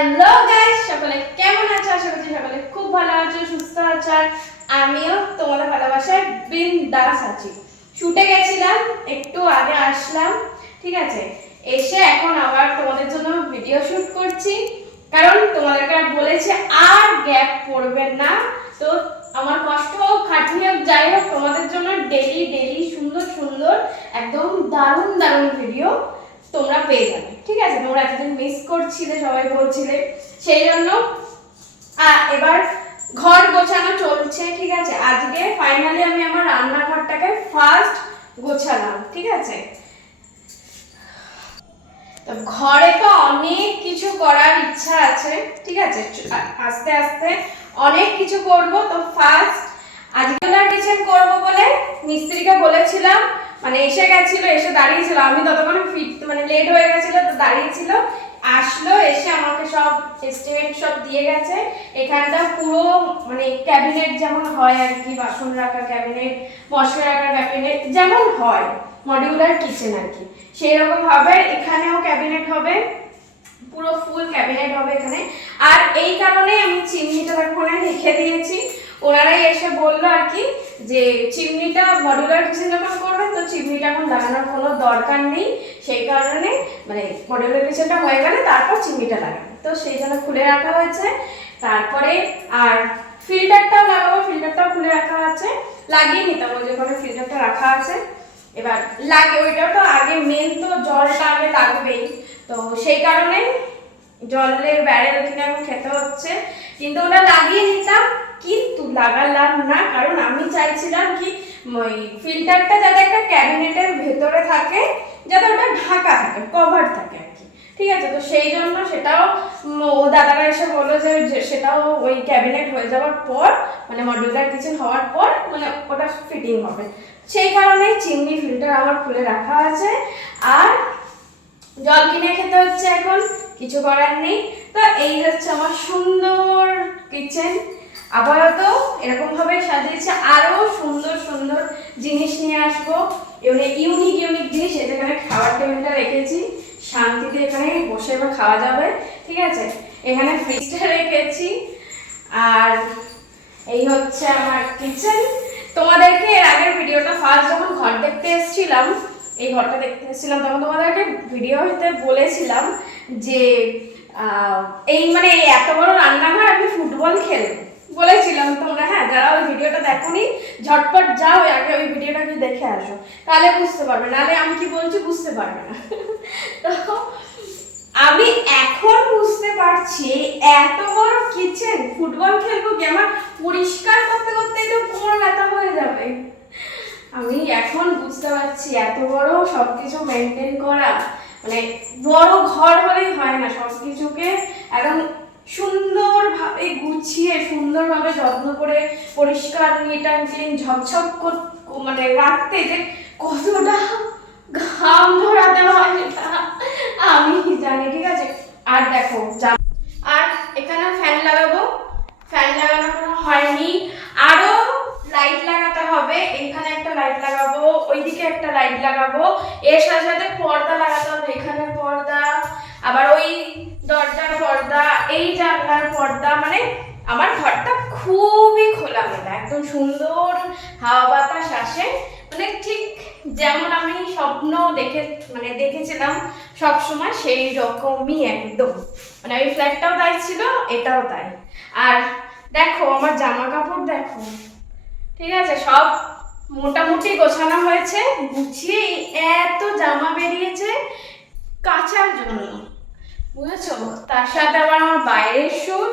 Hello guys, সকলে কেমন আছো? আশা করছি সকলে খুব ভালো আছো, সুস্থ আছো। আর আমিও তোমাদের ভালোবাসায় বিন্দাস আছি। শুটে গেছিলাম, একটু আগে আসলাম, ঠিক আছে। এসে এখন আবার তোমাদের জন্য ভিডিও শুট করছি, কারণ তোমাদেরকে বলেছে আর গ্যাপ পড়বে না। তো আমার কষ্ট হোক, খাটনি হোক, যাই হোক, তোমাদের জন্য ডেলি ডেলি সুন্দর সুন্দর একদম দারুণ দারুণ ভিডিও তোমরা পেয়ে যাবে, ঠিক আছে। তোমরা এতদিন মিস করছিলে, সবাই বলছিলে, সেই জন্য এবার ঘর গোছানো চলছে, ঠিক আছে। আজকে ফাইনালি আমি আমার রান্নাঘরটাকে ফার্স্ট গোছালাম, ঠিক আছে। তো ঘরে তো অনেক কিছু করার ইচ্ছা আছে, ঠিক আছে। আস্তে আস্তে অনেক কিছু করব। তো ফার্স্ট আজকে কিচেন করব বলে মিস্ত্রিকে বলেছিলাম, মানে এসে গেছিল, এসে দাঁড়িয়েছিল। আমি ততক্ষণে মানে লেট হয়ে গেছিল, তো দাঁড়িয়েছিল। আসলো, এসে আমাকে সব এস্টিমেট সব দিয়ে গেছে। এখানটা পুরো মানে ক্যাবিনেট যেমন হয় আর কি, বাসন রাখার ক্যাবিনেট, মশলা রাখার ক্যাবিনেট যেমন হয় মডিউলার কিচেন আর কি, সেই রকম হবে। এখানেও ক্যাবিনেট হবে, পুরো ফুল ক্যাবিনেট হবে এখানে। আর এই কারণে আমি চিমনিটা ওখানে রেখে দিয়েছি। ওনারাই এসে বললো আর কি যে চিমনিটা মডিউলার কিচেন যখন করবে তো চিমনিটা এখন লাগানোর কোনো দরকার নেই, সেই কারণে মানে মডিউলার কিচেনটা হয়ে গেলে তারপর চিমনিটা লাগাবে। তো সেই জন্য খুলে রাখা হয়েছে। তারপরে আর ফিল্টারটাও লাগাবো, ফিল্টারটাও খুলে রাখা আছে, লাগিয়ে নিতাম ওই যেখানে ফিল্টারটা রাখা আছে। এবার লাগে ওইটা তো আগে মেন, তো জলটা আগে লাগবেই, তো সেই কারণে জলের ব্যারেল কিনে এখন খেতে হচ্ছে। কিন্তু ওটা লাগিয়ে নিতাম, কিন্তু লাগালাম না, কারণ আমি চাইছিলাম কি ওই ফিল্টারটা যাতে একটা ক্যাবিনেটের ভেতরে থাকে, যাতে ওটা ঢাকা থাকে, কভার থাকে আর কি, ঠিক আছে। তো সেই জন্য সেটাও দাদারা এসে বললো যে সেটাও ওই ক্যাবিনেট হয়ে যাওয়ার পর, মানে মডিউলার কিচেন হওয়ার পর মানে ওটা ফিটিং হবে। সেই কারণে চিমনি ফিল্টার আমার খুলে রাখা আছে। আর জল কিনে খেতে হচ্ছে এখন, কিছু করার নেই। তো এই হচ্ছে আমার সুন্দর কিচেন। আপাতত এরকম ভাবে সাজিয়েছে, আরো সুন্দর সুন্দর জিনিস নিয়ে আসবো, ইউনিক ইউনিক জিনিস। এখানে খাবার টেবিলটা রেখেছি, শান্তিতে এখানে বসে এবার খাওয়া যাবে, ঠিক আছে। এখানে ফ্রিজটা রেখেছি। আর এই হচ্ছে আমার কিচেন। তোমাদেরকে এর আগের ভিডিওটা ফার্স্ট যখন ঘর দেখতে এসেছিলাম, এই ঘরটা দেখতে এসেছিলাম, তখন তোমাদেরকে ভিডিওতে বলেছিলাম যে এই মানে এই এত বড় রান্নাঘর আমি ফুটবল খেলবো বলেছিলাম। তোমরা হ্যাঁ, যারা ওই ভিডিওটা দেখোনি, ঝটপট যাও আগে ওই ভিডিওটা কি দেখে আসো, তাহলে বুঝতে পারবে, নাহলে আমি কি বলছি বুঝতে পারবে না। তো আমি এখন বুঝতে পারছি এত বড় কিচেন ফুটবল খেলবো কি, আমার পরিষ্কার করতে করতেই তো কোমর ব্যথা হয়ে যাবে। আমি এখন বুঝতে পারছি এত বড় সবকিছু মেনটেন করা, মানে বড় ঘর হলেই হয় না, সবকিছুকে একদম সুন্দরভাবে গুছিয়ে সুন্দরভাবে যত্ন করে পরিষ্কার নিট অ্যান্ড ক্লিন ঝকঝক মানে রাখতে যে কতটা ঘাম ঝরাতে হয় সেটা আমি জানি, ঠিক আছে। আর দেখো, আর এখানে ফ্যান লাগাবো, ফ্যান লাগানো কোনো হয়নি, আরো লাইট লাগাতে হবে। এখানে একটা লাইট লাগাবো, ওইদিকে একটা লাইট লাগাবো, এর সাথে সাথে পর্দা লাগাতে হবে। এখানে পর্দা, আবার ওই দরজার পর্দা, এই জানলার পর্দা, মানে আমার ঘরটা খুবই খোলামেলা, একদম সুন্দর হাওয়া বাতাস আসে, মানে ঠিক যেমন আমি স্বপ্ন দেখেছিলাম সব সময় সেই রকমই একদম, মানে ওই ফ্ল্যাটটাও তাই ছিল, এটাও তাই। আর দেখো আমার জামা কাপড় দেখো, ঠিক আছে, সব মোটামুটি গোছানো হয়েছে, গুছিয়ে এত জামা বেরিয়েছে কাচার জন্য, বুঝেছো। তার সাথে আবার আমার বাইরের শুট,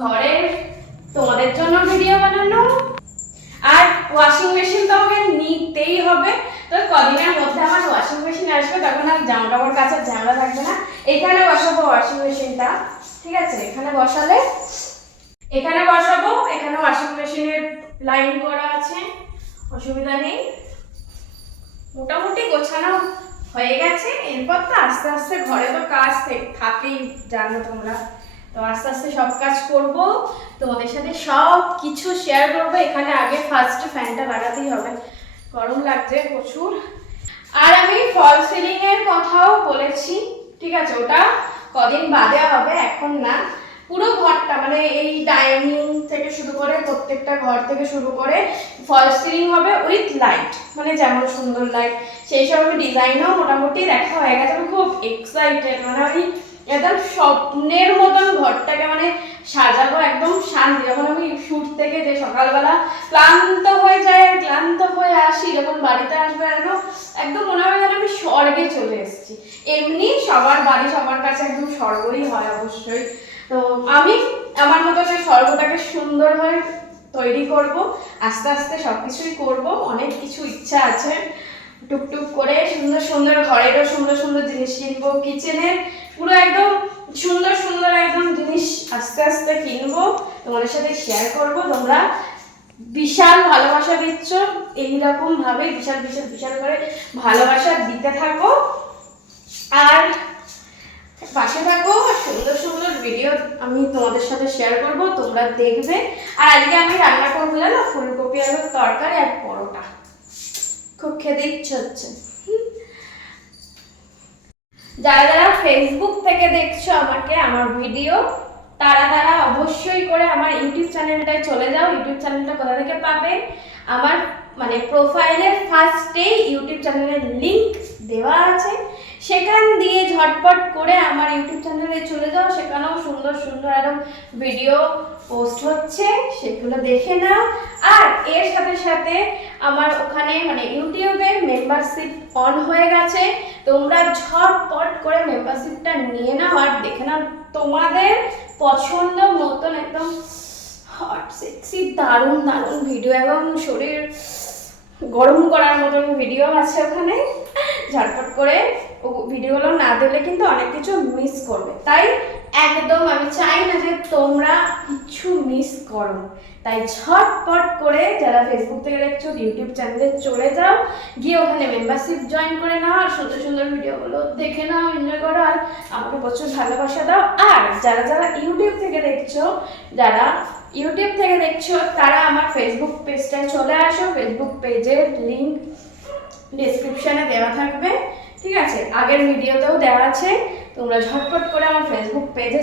ঘরের তোমাদের জন্য ভিডিও বানানো, আর ওয়াশিং মেশিন তো আমাকে নিতেই হবে। তো কদিনের মধ্যে আমার ওয়াশিং মেশিন আসবে, তখন আর জামা কাপড় কাচার ঝামেলা থাকবে না। এখানে বসাবো ওয়াশিং মেশিনটা, ঠিক আছে। এখানে বসালে, এখানে বসাবো, এখানে ওয়াশিং মেশিনের লাইন করা আছে, অসুবিধা নেই। মোটামুটি গোছানো হয়ে গেছে। এরপর তো আস্তে আস্তে ঘরে তো কাজ থাকেই, জানো তোমরা। তো আস্তে আস্তে সব কাজ করব, তোমাদের সাথে সব কিছু শেয়ার করবো। এখানে আগে ফার্স্ট ফ্যানটা লাগাতেই হবে, গরম লাগছে প্রচুর। আর আমি ফল সিলিং এর কথাও বলেছি, ঠিক আছে, ওটা কদিন বাদে হবে, এখন না। পুরো ঘরটা মানে এই ডাইনিং থেকে শুরু করে প্রত্যেকটা ঘর থেকে শুরু করে ফলস সিলিং হবে উইথ লাইট, মানে যেমন সুন্দর লাইট সেই সব ডিজাইনও মোটামুটি দেখা হয়ে গেছে। আমি খুব এক্সাইটেড, মানে আমি একদম স্বপ্নের মতন ঘরটাকে মানে সাজাবো একদম শান্তি। যখন আমি শুট থেকে যে সকালবেলা ক্লান্ত হয়ে যায়, ক্লান্ত হয়ে আসি, যখন বাড়িতে আসবে একদম মনে হয় যেন আমি স্বর্গে চলে এসেছি। এমনি সবার বাড়ি সবার কাছে একদম স্বর্গই হয় অবশ্যই। তো আমি আমার মতো সেই স্বর্গটাকে সুন্দরভাবে তৈরি করব, আস্তে আস্তে সব কিছুই করবো। অনেক কিছু ইচ্ছা আছে, টুকটুক করে সুন্দর সুন্দর ঘরেরও সুন্দর সুন্দর জিনিস কিনবো, কিচেনের পুরো একদম সুন্দর সুন্দর একদম জিনিস আস্তে আস্তে কিনবো, তোমাদের সাথে শেয়ার করব। তোমরা বিশাল ভালোবাসা দিচ্ছ, এইরকম ভাবে বিশাল বিশাল বিশাল করে ভালোবাসা দিতে থাকো আর পাশে থাকো। সুন্দর সুন্দর ভিডিও আমি তোমাদের সাথে শেয়ার করব, তোমরা দেখবে। আর আজকে আমি রান্না করবো জানো, ফুলকপি আলুর তরকারি আর পরোটা। খুব খেতে ইচ্ছে হচ্ছে। যারা যারা ফেসবুক থেকে দেখছো আমাকে, আমার ভিডিও, তারা অবশ্যই করে আমার ইউটিউব চ্যানেলটায় চলে যাও। ইউটিউব চ্যানেলটা কোথা থেকে পাবে? আমার মানে প্রোফাইলের ফার্স্টেই ইউটিউব চ্যানেলের লিংক দেওয়া আছে, সেখান দিয়ে ঝটপট করে আমার ইউটিউব চ্যানেলে চলে যাও। সেখানেও সুন্দর সুন্দর একদম ভিডিও পোস্ট হচ্ছে, সেগুলো দেখে নাও। আর এর সাথে সাথে আমার ওখানে মানে ইউটিউবে মেম্বারশিপ অন হয়ে গেছে, তোমরা ঝটপট করে মেম্বারশিপটা নিয়ে নাও আর দেখে নাও। তোমাদের পছন্দ মতন একদম হট সেক্সি দারুণ দারুণ ভিডিও এবং শরীর গরম করার মতন ভিডিও আছে ওখানে। ঝটপট করে ভিডিওগুলো না দিলে কিন্তু অনেক কিছু মিস করবে, তাই একদম আমি চাই না যে তোমরা কিছু মিস করো। তাই ঝটপট করে যারা ফেসবুক থেকে দেখছো ইউটিউব চ্যানেলে চলে যাও, গিয়ে ওখানে মেম্বারশিপ জয়েন করে নাও আর সুন্দর সুন্দর ভিডিওগুলো দেখে নাও, এনজয় করো আর আমাকে প্রচুর ভালোবাসা দাও। আর যারা যারা ইউটিউব থেকে দেখছো তারা আমার ফেসবুক পেজটায় চলে আসো। ফেসবুক পেজের লিংক ডেসক্রিপশনে দেওয়া থাকবে, ঠিক আছে? আগের ভিডিওতেও দেওয়া আছে। তোমরা ঝটপট করে আমার ফেসবুক পেজে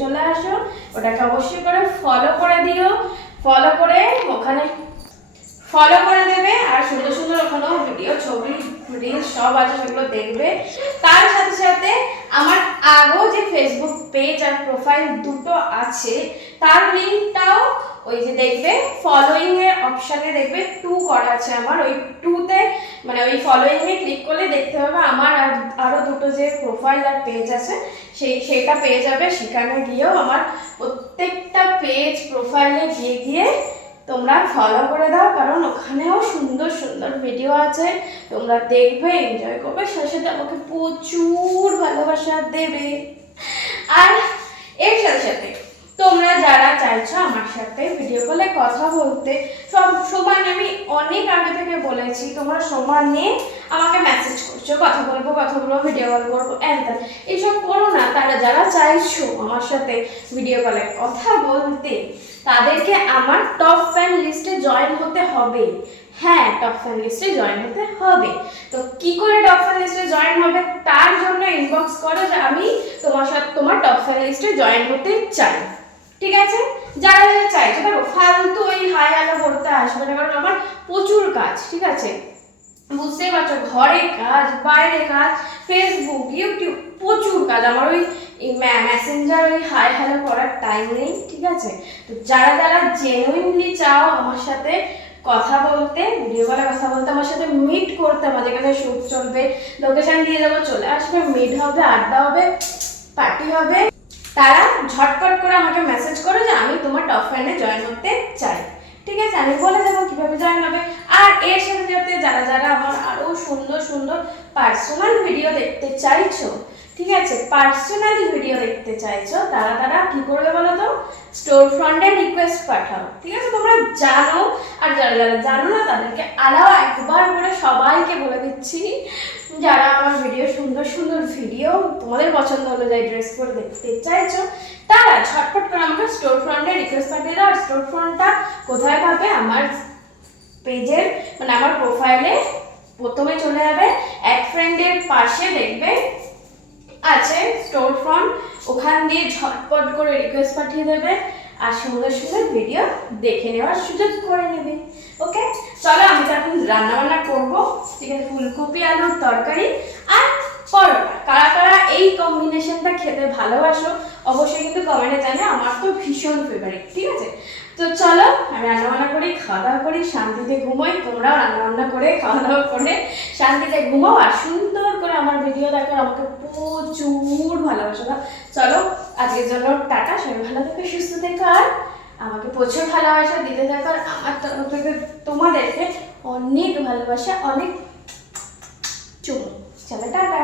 চলে আসো। ওটাকে অবশ্যই করে ফলো করে দিও, ফলো করে ওখানে ফলো করে দেবে। আর সুন্দর সুন্দর ওখানেও ভিডিও, ছবি, রিলস সব আছে, সেগুলো দেখবে। তার সাথে সাথে আমার আগেও যে ফেসবুক পেজ আর প্রোফাইল দুটো আছে, তার লিঙ্কটাও ওই যে দেখবে ফলোইং এর অপশানে দেখবে 2 করা আছে আমার। ওই 2তে মানে ওই ফলোইং এ ক্লিক করলে দেখতে পাবে আমার আরো দুটো যে প্রোফাইল আর পেজ আছে, সেইটা পেয়ে যাবে। সেখানে গিয়েও আমার প্রত্যেকটা পেজ প্রোফাইলে গিয়ে তোমরা ফলো করে দাও, কারণ ওখানেও সুন্দর সুন্দর ভিডিও আছে, তোমরা দেখবে, এনজয় করবে, সাথে সাথে আমাকে প্রচুর ভালোবাসা দেবে। আর এর সাথে সাথে তোমরা যারা চাইছো আমার সাথে ভিডিও কলে কথা বলতে, সব সমান আমি অনেক আগে থেকে বলেছি, তোমরা সমানে আমাকে মেসেজ করছো, কথা বলবো ভিডিও কল করবো, এইসব করো না। তারা যারা চাইছো আমার সাথে ভিডিও কলে কথা বলতে, তাদেরকে আমার টপ ফ্যান লিস্টে জয়েন হতে হবে। হ্যাঁ, টপ ফ্যান লিস্টে জয়েন হতে হবে। তো কি করে টপ ফ্যান লিস্টে জয়েন হবে, তার জন্য ইনবক্স করো যে আমি তোমার টপ ফ্যান লিস্টে জয়েন হতে চাই, ঠিক আছে? যারা যারা চাইছো, দেখো ফালতু ওই হাই হ্যালো করতে আসবে না, কারণ আমার প্রচুর কাজ, ঠিক আছে? বুঝতেই পারছো, ঘরে কাজ, বাইরে কাজ, ফেসবুক, ইউটিউব, প্রচুর কাজ। আমার ওই মেসেঞ্জার ওই হাই হ্যালো করার টাইম নেই, ঠিক আছে? তো যারা যারা জেনুইনলি চাও আমার সাথে কথা বলতে, ভিডিও কলে কথা বলতে, আমার সাথে মিট করতে, আমার যেখানে শুট চলবে লোকেশন দিয়ে দেবো, চলে আসবে, মিট হবে, আড্ডা হবে, পার্টি হবে, তারা ঝটপট করে আমাকে মেসেজ করো যে আমি তোমার টপ ফ্যানে জয়েন করতে চাই, ঠিক আছে? আমি বলে দেবো কিভাবে জয়েন হবে। আর এর সাথে সাথে যারা যারা আমার আরো সুন্দর সুন্দর পার্সোনাল ভিডিও দেখতে চাইছো, ঠিক আছে, পার্সোনালি ভিডিও দেখতে চাইছো, তারা কি করবে বলো তো? স্টোর ফ্রন্টে রিকোয়েস্ট পাঠাও, ঠিক আছে? তোমরা জানো, আর যারা যারা জানো না তাদেরকে আলাও একবার করে সবাইকে বলে দিচ্ছি, যারা আমার ভিডিও সুন্দর সুন্দর ভিডিও তোমাদের পছন্দ অনুযায়ী ড্রেস পরে দেখতে চাইছো, তারা ঝটপট করে আমাকে স্টোর ফ্রন্টে রিকোয়েস্ট পাঠিয়ে দাও। আর স্টোর ফ্রন্টটা কোথায় পাবে? আমার পেজের মানে আমার প্রোফাইলে প্রথমে চলে যাবে, অ্যাড ফ্রেন্ডের পাশে দেখবে আছে স্টোর ফ্রন্ট, ওখান দিয়ে ঝটপট করে রিকোয়েস্ট পাঠিয়ে দেবে আর সঙ্গে সঙ্গে ভিডিও দেখে নেওয়ার সুযোগ করে নেবে। ওকে, চলো আমি তো এখন রান্না বান্না করবো। ঠিক আছে, ফুলকপি আলুর তরকারি আর পরোটা। কারা কারা এই কম্বিনেশনটা খেতে ভালোবাসো অবশ্যই কিন্তু কমেন্টে জানে, আমার তো ভীষণ ফেভারিট। ঠিক আছে, তো চলো আমি রান্নাবান্না করি, খাওয়া দাওয়া করি, শান্তিতে ঘুমোই। তোমরাও রান্নাবান্না করে খাওয়া দাওয়া করে শান্তিতে ঘুমাও আর সুন্দর করে আমার ভিডিও দেখো, আমাকে প্রচুর ভালোবাসো। চলো আজকের জন্য টাটা, সবাই ভালো থেকো, সুস্থ থেকো আর আমাকে প্রচুর ভালোবাসা দিতে থাকো। আর আমার তরফ থেকে তোমাদেরকে অনেক ভালোবাসা, অনেক চুমু। চলো টাটা।